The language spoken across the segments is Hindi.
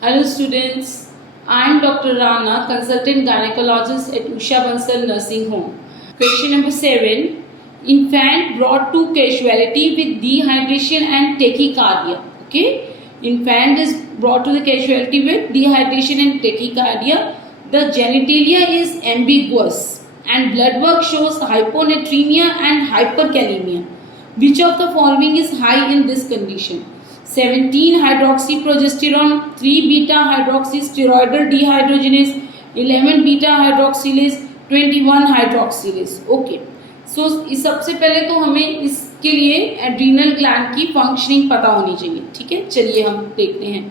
Hello students, I am Dr. Rana, consultant gynecologist at Usha Bansal Nursing Home. Question number 7. Infant brought to casualty with dehydration and tachycardia. Okay, infant is brought to the casualty with dehydration and tachycardia. The genitalia is ambiguous and blood work shows hyponatremia and hyperkalemia. Which of the following is high in this condition? 17 hydroxyprogesterone, 3 beta hydroxysteroidal dehydrogenase, 11 beta hydroxylase, 21 hydroxylase. Okay, सो इस सबसे पहले तो हमें इसके लिए एड्रीनल ग्लैंड की फंक्शनिंग पता होनी चाहिए. ठीक है, चलिए हम देखते हैं.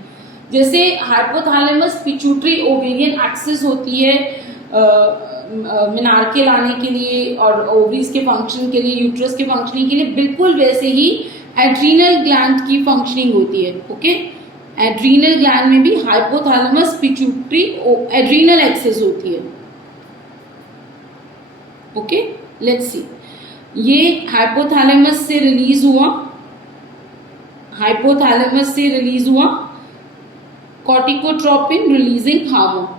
जैसे हाइपोथैलेमस पिट्यूटरी ओवेरियन एक्सिस होती है मिनार्के लाने के लिए और ओवरीज के फंक्शन के लिए, यूट्रस के फंक्शनिंग के लिए, बिल्कुल वैसे ही एड्रीनल ग्लैंड की फंक्शनिंग होती है. ओके, एड्रीनल ग्लैंड में भी हाइपोथैलेमस पिट्यूटरी एड्रीनल एक्सिस होती है. Okay, let's see. ये हाइपोथैलेमस से रिलीज हुआ corticotropin releasing hormone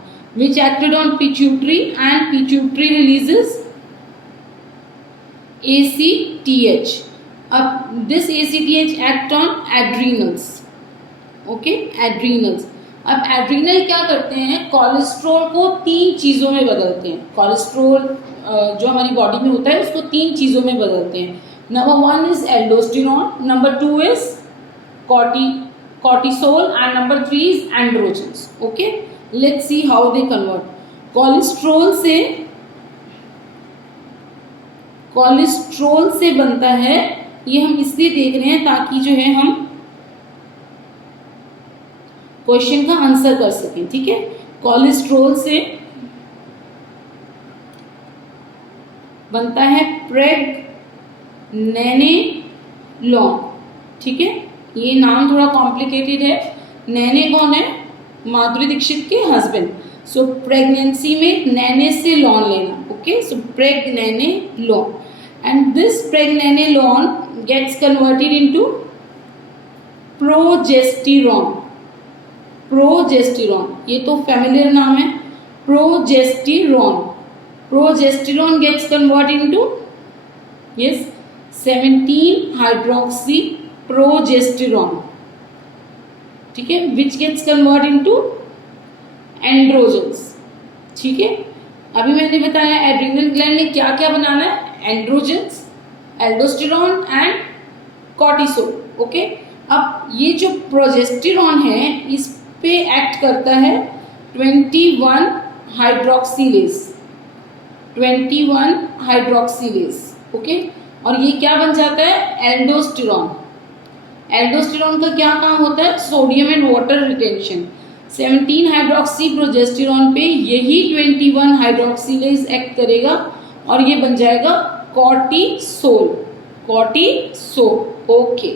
which acted on pituitary and pituitary releases ACTH. अब this ACTH act on adrenals. Okay, adrenals. अब एड्रीनल क्या करते हैं? कोलेस्ट्रॉल को 3 चीज़ों में बदलते हैं. कोलेस्ट्रॉल जो हमारी बॉडी में होता है उसको 3 चीज़ों में बदलते हैं. Number 1 is aldosterone, number 2 is cortisol and number 3 is androgens. Okay, let's see how they convert. Cholesterol से बनता है, ये हम इसलिए देख रहे हैं ताकि जो है हम क्वेश्चन का आंसर कर सकें. ठीक है, कोलेस्ट्रॉल से बनता है प्रेगनेनेलॉन. ठीक है, ये नाम थोड़ा कॉम्प्लिकेटेड है. नैने कौन है? माधुरी दीक्षित के हस्बैंड. सो प्रेगनेंसी में नैने से लॉन लेना. Okay, so pregnenolone and this pregnenolone gets converted into progesterone. ये तो फैमिलियर नाम है. Progesterone gets converted into 17 hydroxy progesterone. ठीक है, which gets convert into androgens. ठीक है, अभी मैंने बताया एड्रीनल ग्लैंड ने क्या क्या बनाना है? Androgens, aldosterone and cortisol. Okay, अब ये जो प्रोजेस्टेरॉन है इस पे एक्ट करता है 21 हाइड्रोक्सीलेज. ओके, और ये क्या बन जाता है? एल्डोस्टेरॉन. एल्डोस्टेरॉन का क्या काम होता है? Sodium and water retention. 17 hydroxy progesterone पे यही 21 हाइड्रोक्सीलेज एक्ट करेगा और ये बन जाएगा कॉर्टिसोल. ओके,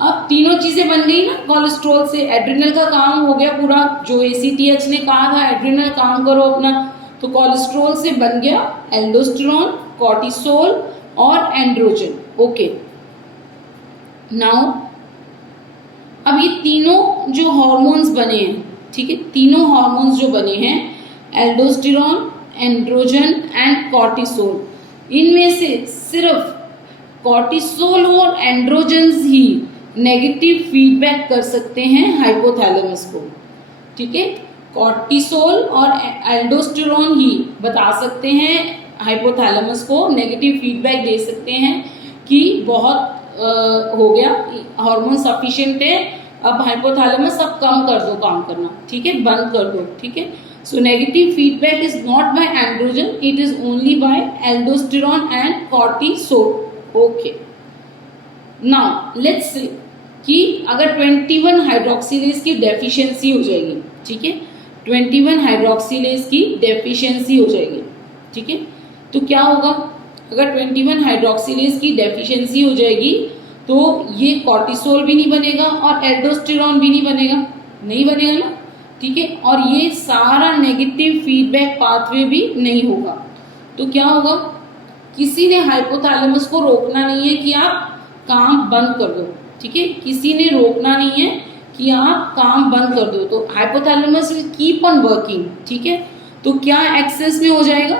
अब तीनों चीजें बन गई ना कोलेस्ट्रॉल से. एड्रिनल का काम हो गया पूरा, जो ACTH ने कहा था एड्रिनल काम करो अपना, तो कोलेस्ट्रॉल से बन गया एल्डोस्टेरॉन, कॉर्टिसोल और एंड्रोजन. ओके, नाउ अब ये तीनों जो हार्मोन्स बने हैं, ठीक है, तीनों हार्मोन्स जो बने हैं एल्डोस्टेरॉन, एंड्रोजन एंड कॉर्टिसोल, इनमें से सिर्फ कॉर्टिसोल और एंड्रोजन्स ही नेगेटिव फीडबैक कर सकते हैं हाइपोथैलेमस को. ठीक है, कॉर्टिसोल और एल्डोस्टेरॉन ही बता सकते हैं हाइपोथैलेमस को, नेगेटिव फीडबैक दे सकते हैं कि बहुत हो गया, हार्मोन सफिशिएंट है, अब हाइपोथैलेमस अब कम कर दो काम करना. ठीक है, बंद कर दो. ठीक है, so negative feedback is not by androgen, it is only by aldosterone and cortisol. Okay, now let's see कि अगर 21 हाइड्रोक्सीलेज की डेफिशिएंसी हो जाएगी. ठीक है, 21 हाइड्रोक्सीलेज की डेफिशिएंसी हो जाएगी. ठीक है, तो क्या होगा? अगर 21 हाइड्रोक्सीलेज की डेफिशिएंसी हो जाएगी तो ये कॉर्टिसोल भी नहीं बनेगा और एल्डोस्टेरॉन भी नहीं बनेगा ना. ठीक है, और ये सारा नेगेटिव फीडबैक पाथवे भी नहीं होगा. तो क्या होगा? किसी ने हाइपोथैलेमस को रोकना नहीं है कि आप काम बंद कर दो. ठीक है, किसी ने रोकना नहीं है कि कि आप काम बंद कर दो, तो hypothalamus will keep on working, ठीक है। तो क्या एक्सेस में हो जाएगा,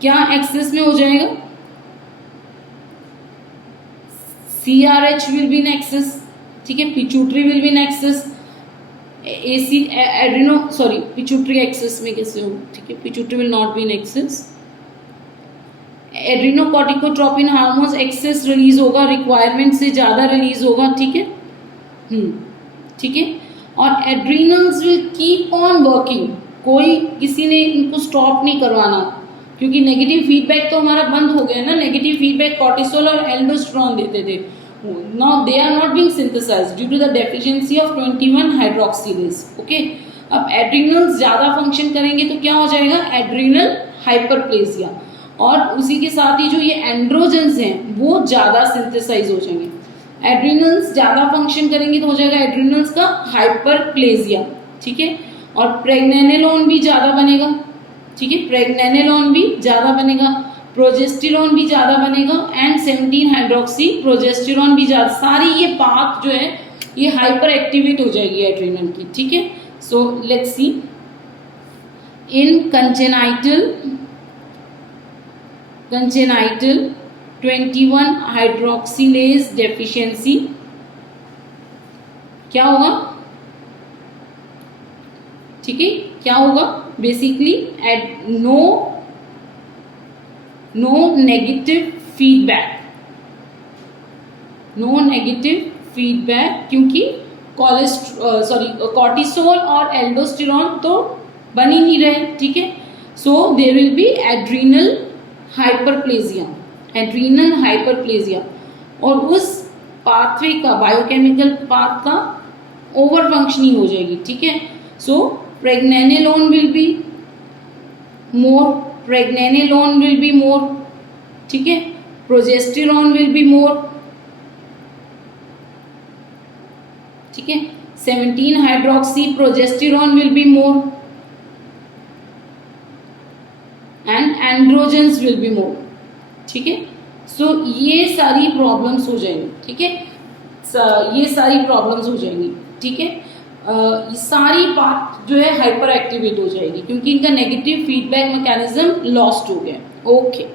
क्या एक्सेस में हो जाएगा, CRH will be in excess, ठीक है, pituitary will be in excess, AC adreno sorry pituitary excess में कैसे हो, ठीक है, pituitary will not be in excess, adrenocorticotropin hormones excess release होगा, रिक्वायरमेंट से ज्यादा रिलीज होगा, ठीक है, ठीक है। और adrenals will keep on working, कोई किसी ने इनको स्टॉप नहीं करवाना, क्योंकि नेगेटिव फीडबैक तो हमारा बंद हो गया ना, नेगेटिव फीडबैक कॉर्टिसोल और एल्डोस्टेरोन देते थे, now they are not being synthesized due to the deficiency of 21 hydroxylase, okay. अब एड्रीनल्स ज्यादा फंक्शन करेंगे तो क्या हो जाएगा, एड्रीनल हाइपरप्लेसिया, और उसी के साथ ही जो ये एंड्रोजन्स हैं वो ज्यादा सिंथेसाइज हो जाएंगे, एड्रिनल्स ज्यादा फंक्शन करेंगे तो हो जाएगा एड्रिनल्स का हाइपरप्लेजिया, ठीक है। और प्रेग्नेनेलोन भी ज्यादा बनेगा, ठीक है, प्रेग्नेनेलोन भी ज्यादा बनेगा, प्रोजेस्टेरोन भी ज्यादा बनेगा, एंड 17 हाइड्रोक्सी प्रोजेस्टेरोन भी ज्यादा, सारी ये पाथ जो है ये हाइपर एक्टिवेट हो जाएगी एड्रिनल की, ठीक है। So let's see in congenital 21 hydroxylase deficiency क्या होगा, ठीक है, क्या होगा, basically at no negative feedback, क्योंकि कॉर्टिसोल और एल्डोस्टेरोन तो बन ही नहीं रहे, ठीक है। So there will be adrenal hyperplasia, और उस पाथवे का बायोकेमिकल पाथ का ओवर फंक्शनिंग हो जाएगी, ठीक है। सो प्रेग्नेनेलोन विल बी मोर, ठीक है, प्रोजेस्टेरोन विल बी मोर, ठीक है, 17 hydroxy progesterone will be more, and androgens will be more, ठीक है। सो ये सारी प्रॉब्लम्स हो जाएंगी, ठीक है, ये सारी प्रॉब्लम्स हो जाएंगी, ठीक है। सारी बात जो है हाइपर एक्टिवेट हो जाएगी, क्योंकि इनका नेगेटिव फीडबैक मैकेनिज्म लॉस्ट हो गया, okay.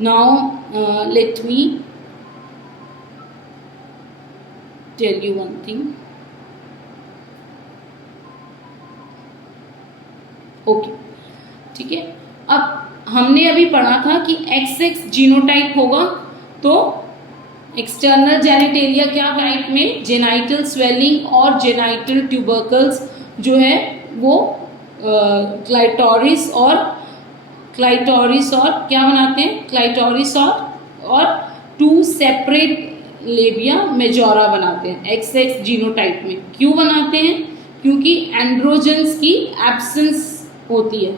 Now let me tell you one thing, okay, ठीक है। अब हमने अभी पढ़ा था कि XX जीनोटाइप होगा तो एक्सटर्नल जेनिटेलिया क्या टाइप में, जेनाइटल स्वेलिंग और जेनाइटल ट्यूबरकल्स जो है वो क्लाइटोरिस और क्या बनाते हैं, क्लाइटोरिस और 2 सेपरेट लेबिया मेजोरा बनाते हैं XX जीनोटाइप में। क्यों बनाते हैं, क्योंकि एंड्रोजन्स की एब्सेंस होती है,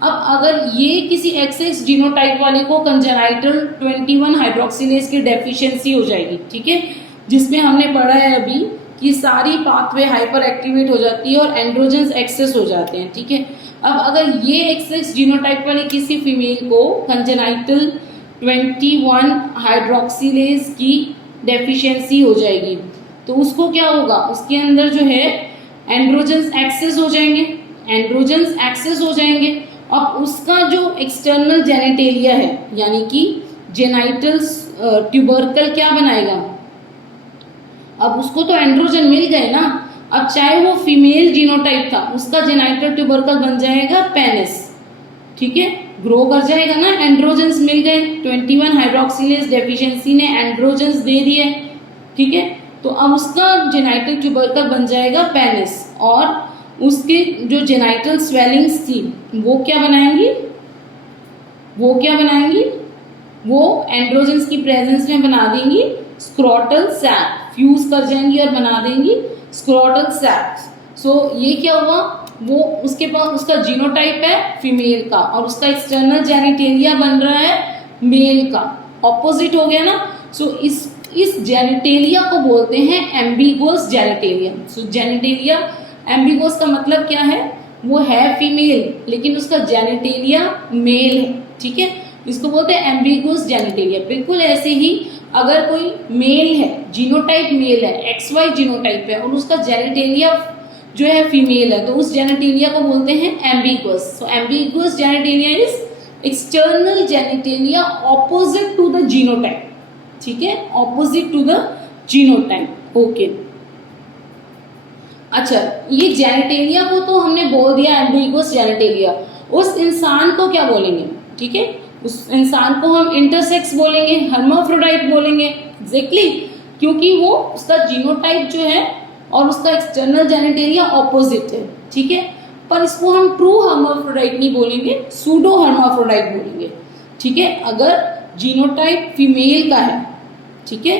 अब अगर ये किसी XX जीनोटाइप वाले को कंजेनाइटल 21 हाइड्रोक्सिलेज की डेफिशिएंसी हो जाएगी, ठीक है, जिसमें हमने पढ़ा है अभी कि सारी पाथवे हाइपर एक्टिवेट हो जाती है और एंड्रोजन्स एक्सेस हो जाते हैं, ठीक है। अब अगर ये XX जीनोटाइप वाले किसी फीमेल को कंजेनाइटल 21 हाइड्रोक्सिलेज की डेफिशिएंसी हो जाएगी तो उसको क्या होगा, उसके अंदर जो है एंड्रोजन्स एक्सेस हो जाएंगे, अब उसका जो एक्सटर्नल जेनिटेलिया है यानी कि जेनाइटल ट्यूबरकल क्या बनाएगा, अब उसको तो एंड्रोजन मिल गए ना, अब चाहे वो फीमेल जीनोटाइप था उसका जेनाइटल ट्यूबरकल बन जाएगा पेनिस, ठीक है, ग्रो कर जाएगा ना, एंड्रोजन्स मिल गए, 21 हाइड्रोक्सिलेज डेफिशिएंसी ने एंड्रोजन्स दे दिए, ठीक है, तो अब उसका जेनाइटल ट्यूबरकल बन जाएगा पेनिस, और उसके जो जेनाइटल स्वेलिंग्स थी वो क्या बनाएंगी, वो एंड्रोजन्स की प्रेजेंस में बना देंगी स्क्रोटल सैक, फ्यूज कर जाएंगी और बना देंगी स्क्रोटल सैक। सो ये क्या हुआ, वो उसके पास उसका जीनोटाइप है फीमेल का और उसका एक्सटर्नल जेनिटेलिया बन रहा है मेल का, ऑपोजिट हो गया ना। सो इस जेनिटेलिया को बोलते हैं एम्बिगुअस जेनिटेलिया। सो जेनिटेलिया एम्बिगुअस का मतलब क्या है, वो है फीमेल लेकिन उसका जेनिटेलिया मेल है, ठीक है, इसको बोलते हैं एम्बिगुअस जेनिटेलिया। बिल्कुल ऐसे ही अगर कोई मेल है, जीनोटाइप मेल है, XY जीनोटाइप है और उसका जेनिटेलिया जो है फीमेल है, तो उस जेनिटेलिया को बोलते हैं ambiguous. So ambiguous genitalia is external genitalia opposite to the genotype, ठीक है, opposite to the genotype. Okay, अच्छा, ये जेनिटेलिया को तो हमने बोल दिया एम्बिगुअस जेनिटेलिया। उस इंसान को क्या बोलेंगे, ठीक है, उस इंसान को हम इंटरसेक्स बोलेंगे, हर्माफ्रोडाइट बोलेंगे, एग्जैक्टली, क्योंकि वो उसका जीनोटाइप जो है और उसका एक्सटर्नल जेनिटेलिया ऑपोजिट है, ठीक है। पर इसको हम ट्रू हर्माफ्रोडाइट नहीं बोलेंगे, सूडो हर्माफ्रोडाइट बोलेंगे, ठीक है। अगर जीनोटाइप फीमेल का है, ठीक है,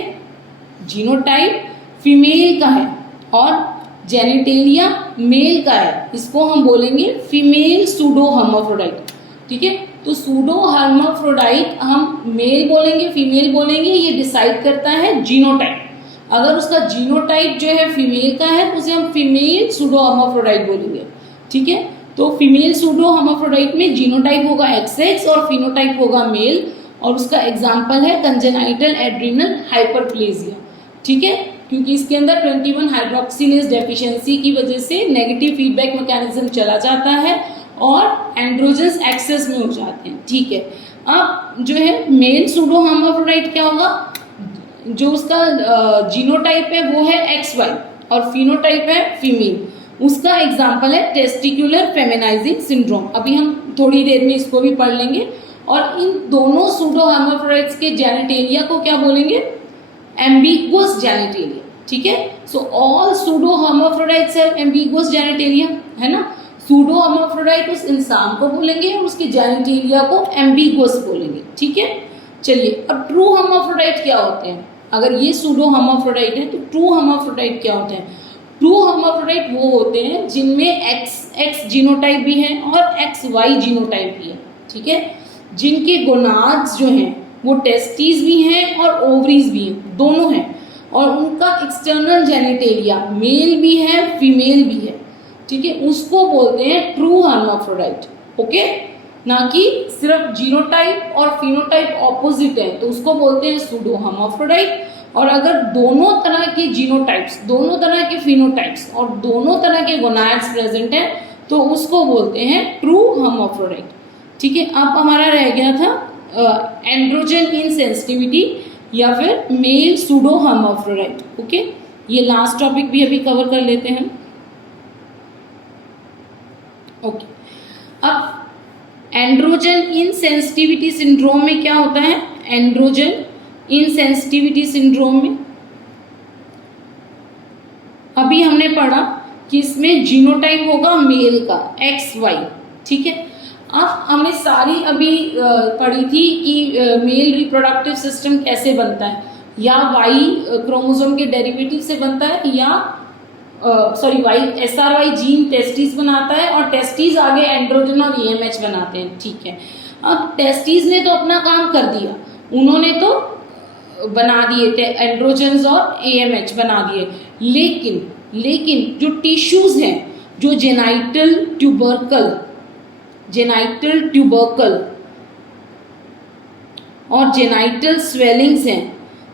जीनोटाइप फीमेल का है और जेनिटेलिया मेल का है, इसको हम बोलेंगे फीमेल सूडो हर्माफ्रोडाइट, ठीक है। तो सूडो हर्माफ्रोडाइट हम मेल बोलेंगे फीमेल बोलेंगे, ये डिसाइड करता है जीनोटाइप। अगर उसका जीनोटाइप जो है फीमेल का है तो उसे हम फीमेल सूडो हर्माफ्रोडाइट बोलेंगे, ठीक है। तो फीमेल सूडो हर्माफ्रोडाइट में जीनोटाइप होगा XX और फिनोटाइप होगा मेल, और उसका एग्जाम्पल है कंजेनाइटल एड्रिनल हाइपरप्लेजिया, ठीक है, क्योंकि इसके अंदर 21 हाइड्रोक्सिलेज डेफिशिएंसी की वजह से नेगेटिव फीडबैक मैकेनिज्म चला जाता है और एंड्रोजन्स एक्सेस में हो जाते हैं, ठीक है। अब जो है मेल सूडो हर्माफ्रोडाइट क्या होगा, जो उसका जीनोटाइप है वो है XY और फिनोटाइप है फीमेल, उसका एग्जाम्पल है टेस्टिकुलर फेमिनाइजिंग सिंड्रोम। अभी हम थोड़ी देर में इसको भी पढ़ लेंगे। और इन दोनों सूडो हर्माफ्रोडाइट्स के जेनिटेलिया को क्या बोलेंगे, एम्बिगुअस जेनिटेलिया, ठीक है। So all pseudo hermaphrodites have ambiguous genitalia, है ना। सूडो हर्माफ्रोडाइट उस इंसान को बोलेंगे और उसके जेनिटेलिया को एम्बिगुअस बोलेंगे, ठीक है। चलिए, अब ट्रू हर्माफ्रोडाइट क्या होते हैं। अगर ये सूडो हर्माफ्रोडाइट है तो ट्रू हर्माफ्रोडाइट क्या होते हैं। ट्रू हर्माफ्रोडाइट वो होते हैं जिनमें XX जीनोटाइप भी है और XY जीनोटाइप भी है, ठीक है, जिनके गोनाड्स जो हैं वो टेस्टिस भी हैं और ओवरीज भी हैं, दोनों हैं, और उनका एक्सटर्नल जेनिटेलिया मेल भी है फीमेल भी है, ठीक है, उसको बोलते हैं ट्रू हर्माफ्रोडाइट। ओके, ना कि सिर्फ जीनोटाइप और फिनोटाइप ऑपोजिट है तो उसको बोलते हैं सूडो हर्माफ्रोडाइट। और अगर दोनों तरह के जीनोटाइप्स, दोनों तरह के फिनोटाइप्स और दोनों तरह के गोनाड्स प्रेजेंट हैं तो उसको बोलते हैं ट्रू हर्माफ्रोडाइट, ठीक है। अब हमारा रह गया था एंड्रोजन इनसेंसिटिविटी या फिर मेल सूडो हर्माफ्रोडाइट। ओके, ये लास्ट टॉपिक भी अभी कवर कर लेते हैं। ओके, अब एंड्रोजन इनसेंसिटिविटी सिंड्रोम में क्या होता है। एंड्रोजन इनसेंसिटिविटी सिंड्रोम में अभी हमने पढ़ा कि इसमें जीनोटाइप होगा मेल का XY, ठीक है। अब हमने सारी अभी पढ़ी थी कि मेल रिप्रोडक्टिव सिस्टम कैसे बनता है, या Y क्रोमोसोम के डेरिवेटिव से बनता है, या SRY जीन टेस्टिस बनाता है और टेस्टिस आगे एंड्रोजन और AMH बनाते हैं, ठीक है। अब टेस्टिस ने तो अपना काम कर दिया, उन्होंने तो बना दिए एंड्रोजन्स और AMH बना दिए, लेकिन जो टिश्यूज हैं, जो जेनाइटल ट्यूबरकल और जेनाइटल स्वेलिंग्स हैं,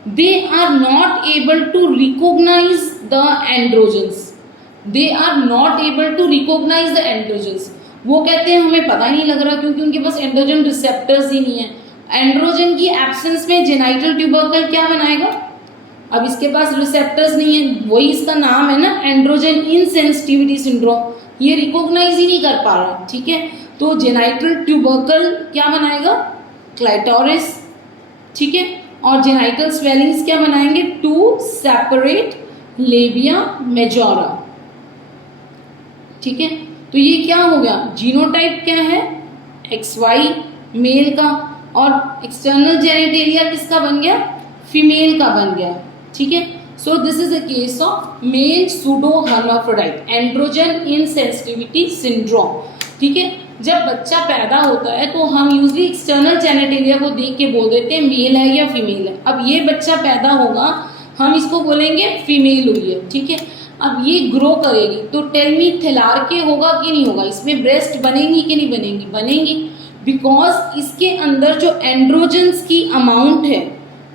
they are not able to recognize the androgens, वो कहते हैं हमें पता ही नहीं लग रहा क्योंकि उनके पास एंड्रोजन रिसेप्टर्स ही नहीं है। एंड्रोजन की एब्सेंस में जेनाइटल ट्यूबरकल क्या बनाएगा, अब इसके पास रिसेप्टर्स नहीं है, वही इसका नाम है ना, एंड्रोजन इनसेंसिटिविटी सिंड्रोम, ये रिकॉग्नाइज ही नहीं कर पा रहा, ठीक है। तो जेनाइटल ट्यूबरकल क्या बनाएगा, क्लाइटोरिस, ठीक है, और जेनाइटल स्वेलिंग्स क्या बनाएंगे, टू सेपरेट लेबिया मेजोरा, ठीक है। तो ये क्या हो गया, जीनोटाइप क्या है XY मेल का, और एक्सटर्नल जेनिटेलिया किसका बन गया, फीमेल का बन गया, ठीक है। So this is a case of male pseudo hermaphrodite androgen insensitivity syndrome, ठीक है। जब बच्चा पैदा होता है तो हम यूजली एक्सटर्नल जेनिटेलिया को देख के बोल देते हैं मेल है या फीमेल है। अब ये बच्चा पैदा होगा, हम इसको बोलेंगे फीमेल हुई है, ठीक है। अब ये ग्रो करेगी तो टेल मी थैलार्के होगा कि नहीं होगा, इसमें ब्रेस्ट बनेगी कि नहीं बनेगी, बनेगी, बिकॉज इसके अंदर जो एंड्रोजन्स की अमाउंट है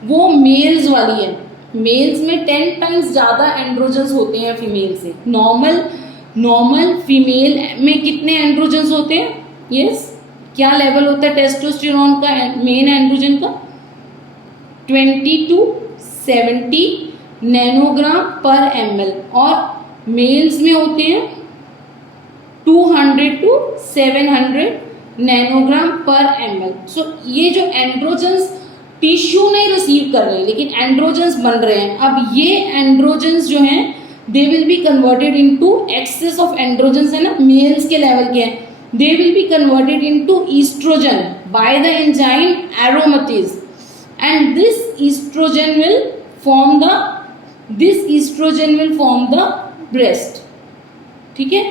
वो मेल्स वाली है। मेल्स में 10 टाइम्स ज़्यादा एंड्रोजन्स होते हैं फीमेल से। नॉर्मल फीमेल में कितने एंड्रोजन्स होते हैं? यस, क्या लेवल होता है टेस्टोस्टेरोन का, मेन एंड्रोजन का? 20 to 70 नैनोग्राम पर ml, और मेल्स में होते हैं 200 to 700 नैनोग्राम पर ml। सो ये जो एंड्रोजन्स टिश्यू नहीं रिसीव कर रहे हैं लेकिन एंड्रोजन्स बन रहे हैं। अब ये एंड्रोजन्स जो हैं they will be converted into excess of androgens है ना, मेल्स के लेवल के हैं, they will be converted into estrogen by the enzyme aromatase, and this estrogen will form the breast. ठीक है,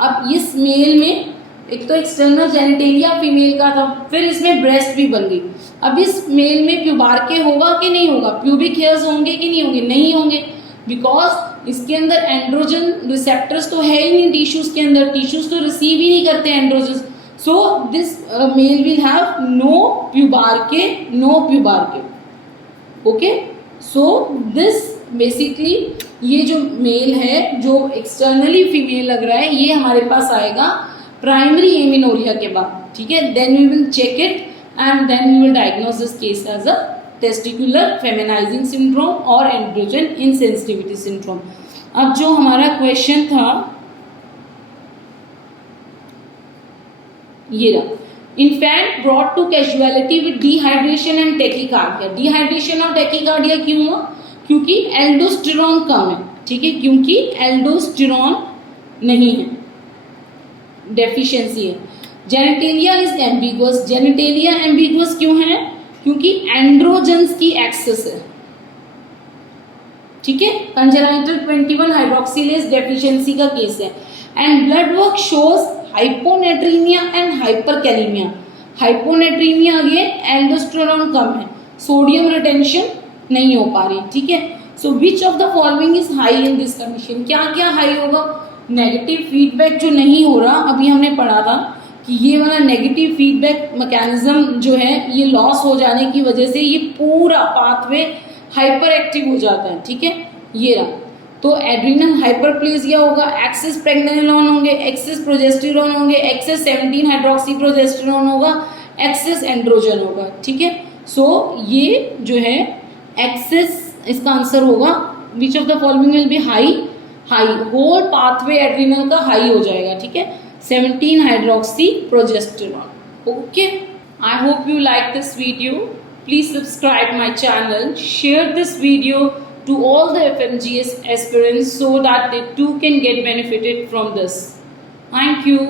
अब इस मेल में एक तो एक्सटर्नल जेनिटेलिया फीमेल का था, फिर इसमें ब्रेस्ट भी बन गई। अब इस मेल में प्यूबार्के होगा कि नहीं होगा, प्यूबिक हेयर्स होंगे कि नहीं होंगे? नहीं होंगे, बिकॉज इसके अंदर एंड्रोजन रिसेप्टर्स तो है ही नहीं टिश्यूज के अंदर, टिश्यूज तो रिसीव ही नहीं करते androgen. So this male will have no pubarche. Okay, so this basically ये जो मेल है जो एक्सटर्नली फीमेल लग रहा है ये हमारे पास आएगा प्राइमरी एमिनोरिया के बाद। ठीक है, then we will check it and then we will diagnose this case as a testicular feminizing syndrome or androgen insensitivity syndrome। अब जो हमारा क्वेश्चन था ये रहा, infant brought to casualty with dehydration and tachycardia। dehydration और tachycardia क्यों हुआ? क्योंकि एल्डोस्टेरोन कम है। ठीक है, क्योंकि एल्डोस्टेरोन नहीं है, डेफिशिएंसी है। Genitalia is ambiguous. Genitalia ambiguous क्यों है? क्योंकि एंड्रोजन्स की एक्सेस है। ठीक है, कंजेनाइटल 21 हाइड्रोक्सिलेज डेफिशिएंसी का केस है। And blood work shows hyponatremia and hyperkalemia. Hyponatremia again aldosterone कम है, सोडियम रिटेंशन नहीं हो पा रही। ठीक है, so which of the following is high in this condition? क्या क्या हाई होगा? नेगेटिव फीडबैक जो नहीं हो रहा, अभी हमने पढ़ा था कि ये वाला नेगेटिव फीडबैक मैकेनिज्म जो है ये लॉस हो जाने की वजह से ये पूरा पाथवे हाइपर एक्टिव हो जाता है। ठीक है, ये रहा, तो एड्रीनल हाइपरप्लेजिया होगा, एक्सेस प्रेग्नेनोलोन होंगे, एक्सेस प्रोजेस्टेरोन होंगे, एक्सेस 17 हाइड्रोक्सी प्रोजेस्टेरोन होगा, एक्सेस एंड्रोजन होगा। ठीक है, सो ये जो है एक्सेस, इसका आंसर होगा which of the following will be high whole pathway adrenal का हाई हो जाएगा। ठीक है, 17 hydroxy progesterone। Okay, I hope you like this video. Please subscribe my channel, share this video to all the FMGS aspirants so that they too can get benefited from this. Thank you.